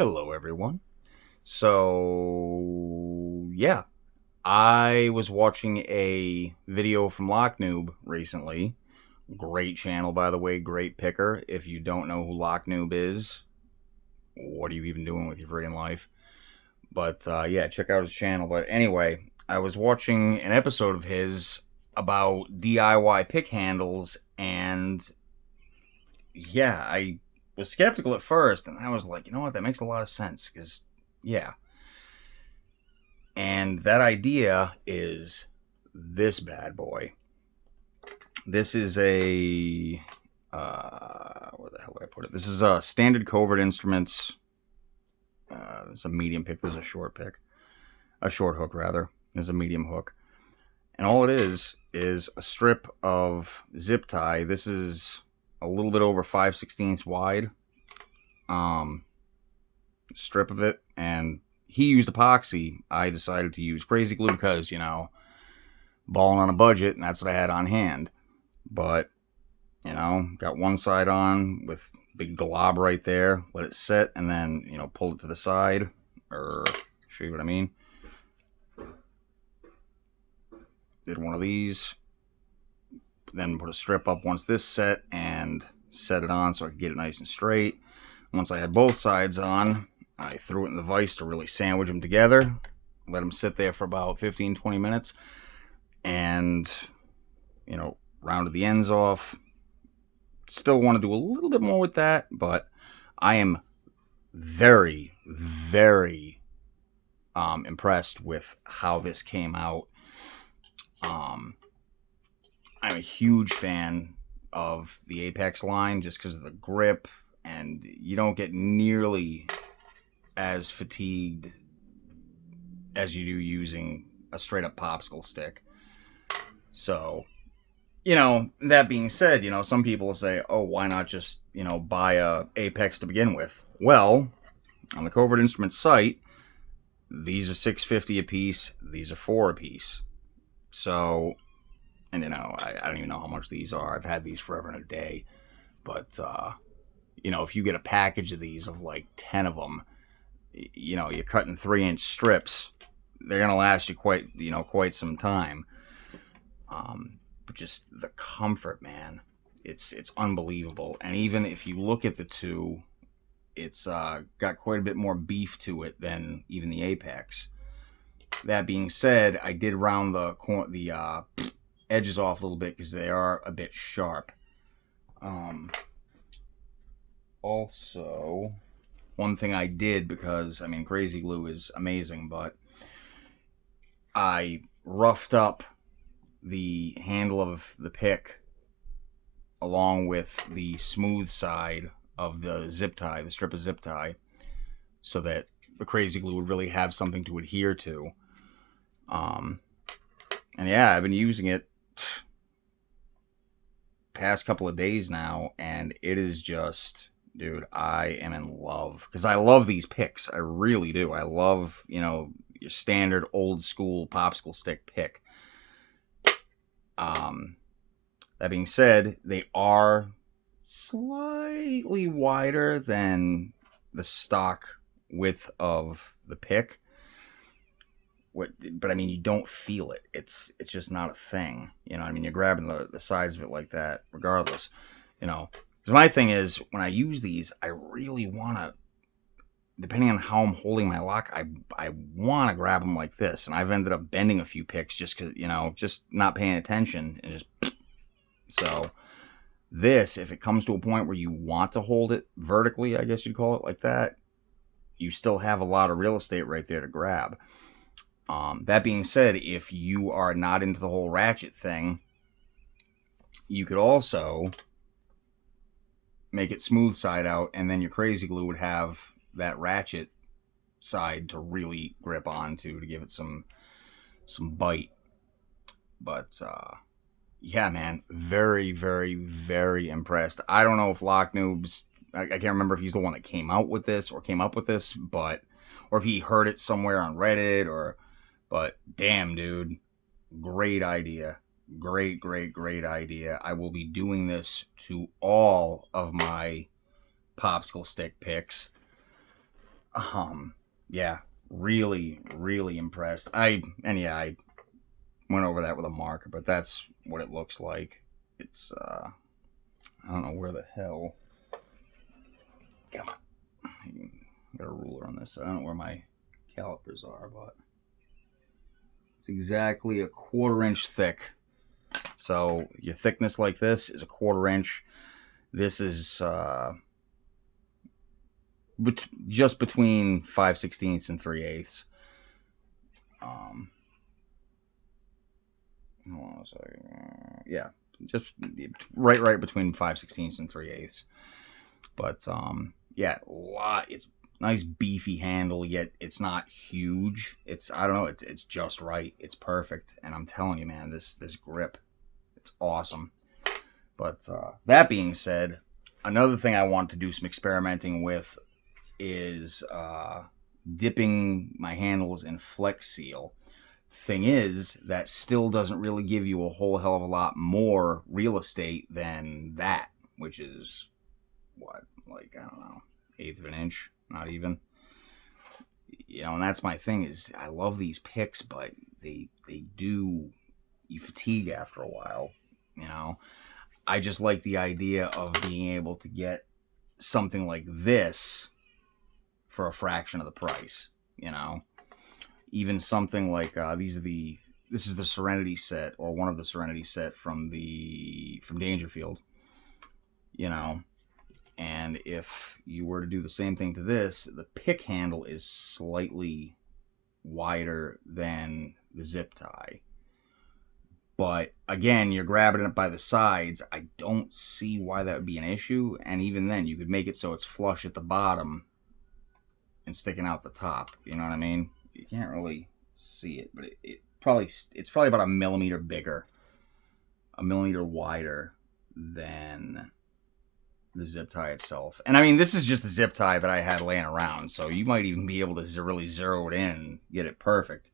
Hello, everyone. So, yeah, I was watching a video from Noob recently. Great channel, by the way, great picker. If you don't know who Noob is, what are you even doing with your friggin' life? But, yeah, check out his channel. But anyway, I was watching an episode of his about DIY pick handles, and yeah, I was skeptical at first, and I was like, you know what, that makes a lot of sense, because, yeah. And that idea is this bad boy. This is a, where the hell did I put it? This is a standard covert instruments. This is a medium pick. This is a short pick. A short hook, rather. This is a medium hook. And all it is a strip of zip tie. This is a little bit over 5/16 wide. Strip of it, and he used epoxy. I decided to use crazy glue because, balling on a budget, and that's what I had on hand. But, got one side on with big glob right there, let it set, and then, pull it to the side, or show you what I mean. Did one of these, then put a strip up once this set, and set it on so I could get it nice and straight. Once I had both sides on, I threw it in the vise to really sandwich them together. Let them sit there for about 15-20 minutes. And, rounded the ends off. Still want to do a little bit more with that, but I am very, very impressed with how this came out. I'm a huge fan of the Apex line just because of the grip, and you don't get nearly as fatigued as you do using a straight up popsicle stick. So, that being said, some people will say, oh, why not just, buy a Apex to begin with? Well, on the Covert Instruments site, these are $6.50 a piece, these are $4 a piece. So, and I don't even know how much these are. I've had these forever and a day. But, if you get a package of these of like 10 of them, you're cutting 3-inch strips, they're going to last you quite some time. But just the comfort, man, it's unbelievable. And even if you look at the two, it's got quite a bit more beef to it than even the Apex. That being said, I did round the edges off a little bit because they are a bit sharp. Also, one thing I did, because crazy glue is amazing, but I roughed up the handle of the pick along with the smooth side of the zip tie, the strip of zip tie, so that the crazy glue would really have something to adhere to. And yeah, I've been using it past couple of days now, and it is just, dude, I am in love, because I love these picks. I really do. I love, your standard old school popsicle stick pick. That being said, they are slightly wider than the stock width of the pick. But you don't feel it. It's just not a thing. You're grabbing the sides of it like that, regardless. Because my thing is, when I use these, I really want to, depending on how I'm holding my lock, I want to grab them like this. And I've ended up bending a few picks just because, just not paying attention. And just, so this, if it comes to a point where you want to hold it vertically, I guess you'd call it like that, you still have a lot of real estate right there to grab. That being said, if you are not into the whole ratchet thing, you could also make it smooth side out, and then your crazy glue would have that ratchet side to really grip onto to give it some bite. But yeah, man, very, very, very impressed. I don't know if Noob's, I can't remember if he's the one that came out with this or came up with this, or if he heard it somewhere on Reddit, but damn, dude, great idea. Great idea. I will be doing this to all of my popsicle stick picks. Yeah, really impressed. I went over that with a marker, but that's what it looks like. It's I don't know where the hell. Come on, got a ruler on this. I don't know where my calipers are, but it's exactly a 1/4 inch thick. So your thickness like this is a 1/4 inch. This is just between 5/16 and 3/8. Hold on a second. Yeah, just right between 5/16 and 3/8. But yeah, it's nice beefy handle, yet it's not huge. It's, I don't know, it's just right. It's perfect, and I'm telling you, man, this grip, it's awesome. But that being said, another thing I want to do some experimenting with is dipping my handles in Flex Seal. Thing is, that still doesn't really give you a whole hell of a lot more real estate than that, which is what, like, I don't know, 1/8 of an inch, not even. You know, and that's my thing, is I love these picks, but they do, you fatigue after a while, you know. I just like the idea of being able to get something like this for a fraction of the price, you know. Even something like this is the Serenity set, or one of the Serenity set from Dangerfield, you know. And if you were to do the same thing to this, the pick handle is slightly wider than the zip tie. But again, you're grabbing it by the sides. I don't see why that would be an issue. And even then, you could make it so it's flush at the bottom and sticking out the top. You know what I mean? You can't really see it, but it's probably about 1 millimeter bigger, 1 millimeter wider than the zip tie itself. And I mean, this is just the zip tie that I had laying around, so you might even be able to really zero it in and get it perfect.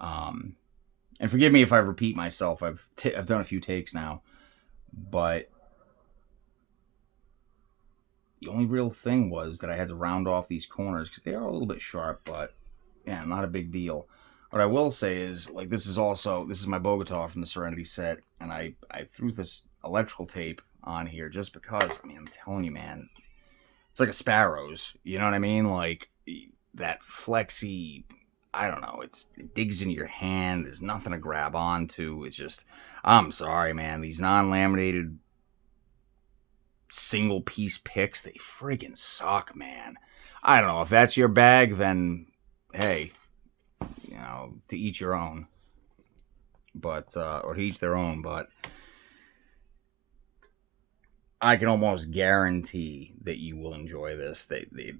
And forgive me if I repeat myself. I've done a few takes now, but the only real thing was that I had to round off these corners because they are a little bit sharp, but yeah, not a big deal. What I will say is, like, this is my Bogota from the Serenity set, and I threw this electrical tape on here just because, I mean, I'm telling you, man, it's like a Sparrow's, you know what I mean? Like, that flexy, I don't know, it digs in your hand, there's nothing to grab onto. It's just, I'm sorry, man, these non-laminated single piece picks, they friggin' suck, man. I don't know, if that's your bag, then hey, you know, to each your own. But or to each their own, but I can almost guarantee that you will enjoy this.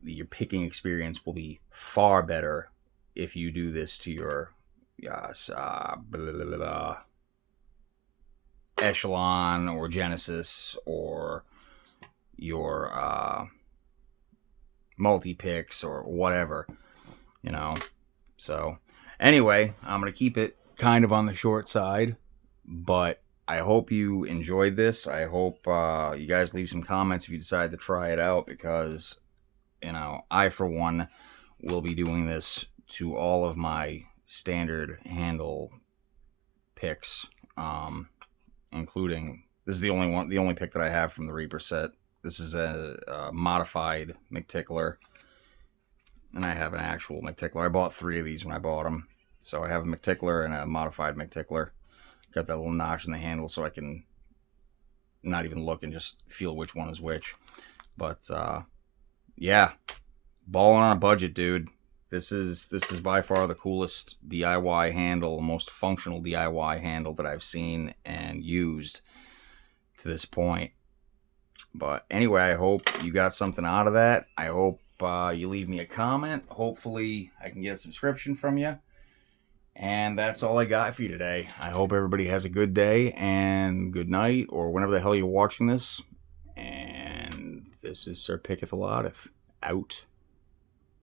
Your picking experience will be far better if you do this to your Echelon or Genesis or your multi-picks or whatever, you know. So anyway, I'm going to keep it kind of on the short side, but I hope you enjoyed this. I hope you guys leave some comments if you decide to try it out, because, you know, I, for one, will be doing this to all of my standard handle picks, including, this is the only pick that I have from the Reaper set. This is a modified McTickler, and I have an actual McTickler. I bought 3 of these when I bought them. So I have a McTickler and a modified McTickler. Got that little notch in the handle so I can not even look and just feel which one is which. But yeah, balling on a budget, dude. This is by far the coolest DIY handle, most functional DIY handle that I've seen and used to this point. But anyway, I hope you got something out of that. I hope you leave me a comment. Hopefully I can get a subscription from you. And that's all I got for you today. I hope everybody has a good day and good night, or whenever the hell you're watching this. And this is Sir Picketh Alodith, out.